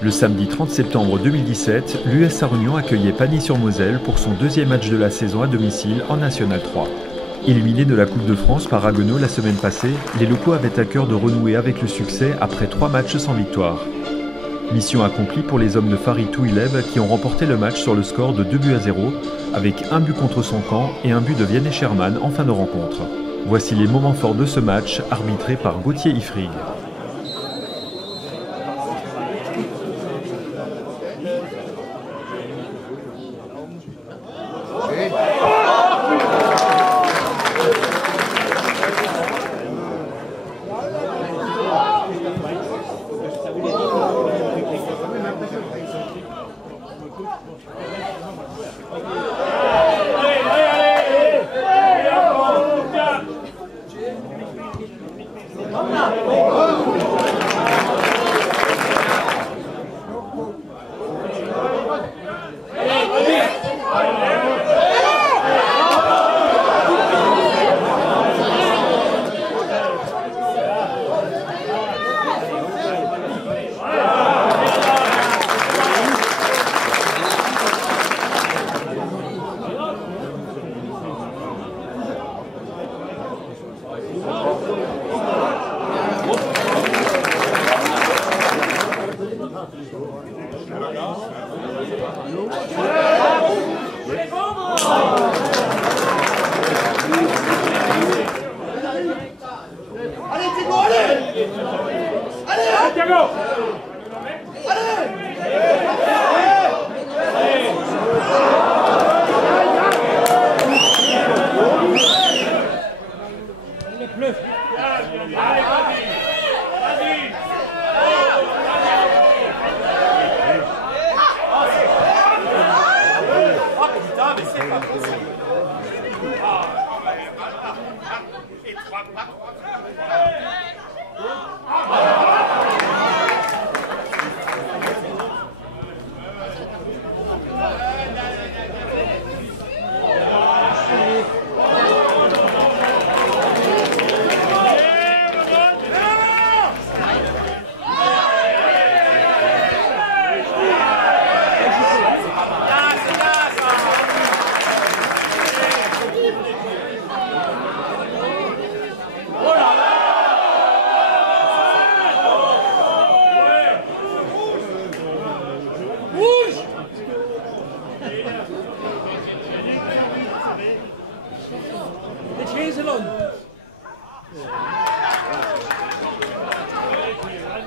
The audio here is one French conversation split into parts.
Le samedi 30 septembre 2017, l'US Arunion accueillait Pagny-sur-Moselle pour son deuxième match de la saison à domicile en National 3. Éliminés de la Coupe de France par Haguenau la semaine passée, les locaux avaient à cœur de renouer avec le succès après 3 matchs sans victoire. Mission accomplie pour les hommes de Farid Touileb qui ont remporté le match sur le score de 2-0 avec un but contre son camp et un but de Vianney Sherman en fin de rencontre. Voici les moments forts de ce match arbitré par Gauthier Ifrig.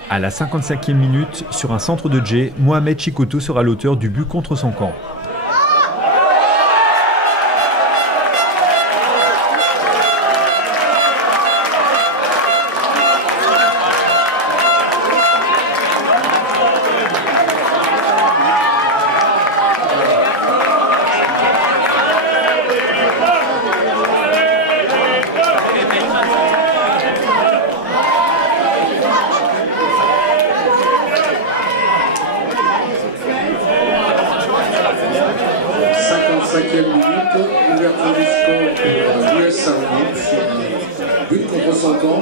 À la 55e minute, sur un centre de Jay, Mohamed Chikoto sera l'auteur du but contre son camp. Ouverture du score pour l'US Arunion. But contre son camp.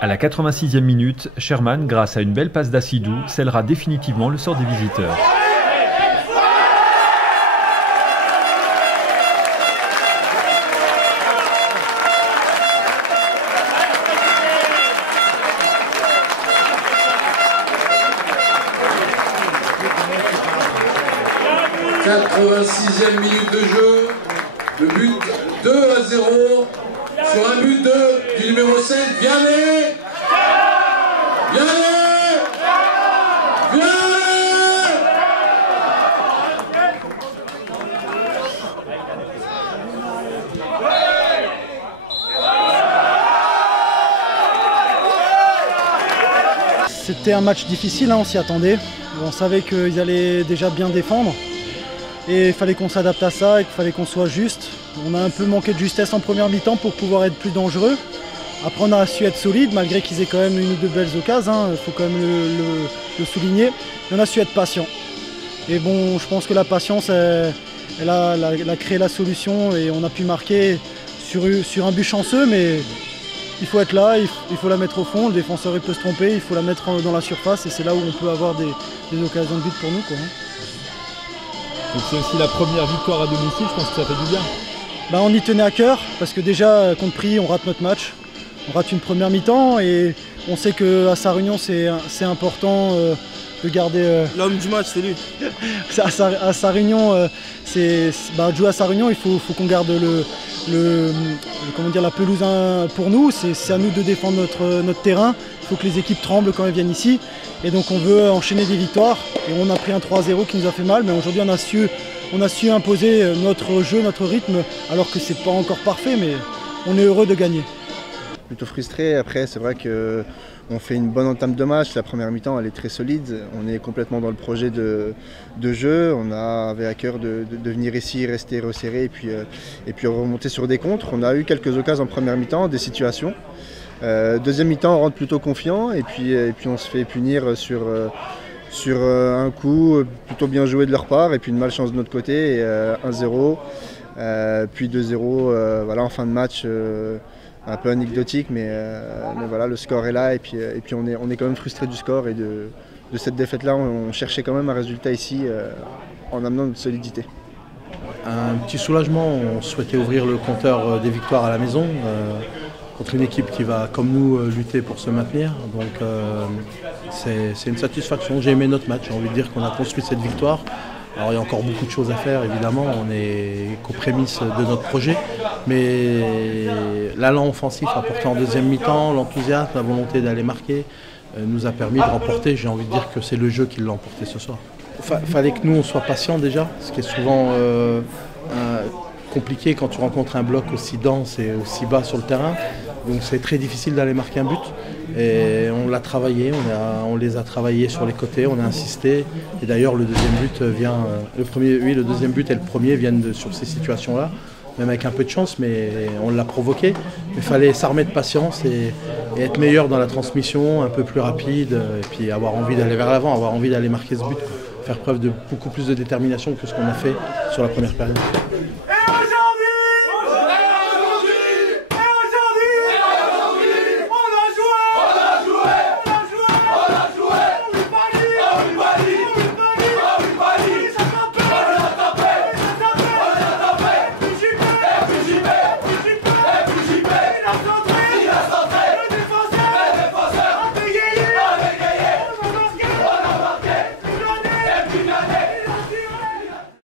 À la 86e minute, Sherman, grâce à une belle passe d'Assidou, scellera définitivement le sort des visiteurs. 86e minute de jeu. Le but 2-0 sur un but du numéro 7, Vianney. Vianney. Vianney. C'était un match difficile, on s'y attendait. On savait qu'ils allaient déjà bien défendre. Et il fallait qu'on s'adapte à ça et qu'il fallait qu'on soit juste. On a un peu manqué de justesse en première mi-temps pour pouvoir être plus dangereux. Après on a su être solide malgré qu'ils aient quand même une ou deux belles occasions, il faut quand même le souligner. Et on a su être patient. Et bon, je pense que la patience, elle a créé la solution et on a pu marquer sur un but chanceux, mais il faut être là, il faut la mettre au fond, le défenseur il peut se tromper, il faut la mettre dans la surface et c'est là où on peut avoir des occasions de but pour nous, quoi. Donc c'est aussi la première victoire à domicile, je pense que ça fait du bien. Bah, on y tenait à cœur parce que déjà contre Prix on rate notre match, on rate une première mi-temps et on sait qu'à Sarre-Union c'est important de garder... L'homme du match c'est lui. À Sarre-Union, jouer à Sarre-Union il faut qu'on garde la pelouse pour nous, c'est à nous de défendre notre terrain, il faut que les équipes tremblent quand elles viennent ici et donc on veut enchaîner des victoires et on a pris un 3-0 qui nous a fait mal mais aujourd'hui on a su imposer notre jeu, notre rythme alors que c'est pas encore parfait mais on est heureux de gagner. Plutôt frustré, après c'est vrai qu'on fait une bonne entame de match, la première mi-temps elle est très solide, on est complètement dans le projet de jeu, on avait à cœur de venir ici, rester resserré et puis remonter sur des contres. On a eu quelques occasions en première mi-temps, des situations. Deuxième mi-temps on rentre plutôt confiant et puis on se fait punir sur un coup plutôt bien joué de leur part et puis une malchance de notre côté, 1-0, puis 2-0 voilà, en fin de match. Un peu anecdotique, mais voilà, le score est là et puis on est quand même frustré du score et de cette défaite-là. On cherchait quand même un résultat ici en amenant notre solidité. Un petit soulagement, on souhaitait ouvrir le compteur des victoires à la maison contre une équipe qui va, comme nous, lutter pour se maintenir. Donc c'est une satisfaction. J'ai aimé notre match, j'ai envie de dire qu'on a construit cette victoire. Alors il y a encore beaucoup de choses à faire évidemment, on est qu'aux prémices de notre projet, mais l'allant offensif apporté en deuxième mi-temps, l'enthousiasme, la volonté d'aller marquer nous a permis de remporter. J'ai envie de dire que c'est le jeu qui l'a emporté ce soir. Fallait que nous on soit patients déjà, ce qui est souvent compliqué quand tu rencontres un bloc aussi dense et aussi bas sur le terrain. Donc c'est très difficile d'aller marquer un but. Et on l'a travaillé, on les a travaillés sur les côtés, on a insisté. Et d'ailleurs le deuxième but vient, le deuxième but et le premier viennent sur ces situations-là, même avec un peu de chance, mais on l'a provoqué. Il fallait s'armer de patience et être meilleur dans la transmission, un peu plus rapide, et puis avoir envie d'aller vers l'avant, avoir envie d'aller marquer ce but, faire preuve de beaucoup plus de détermination que ce qu'on a fait sur la première période.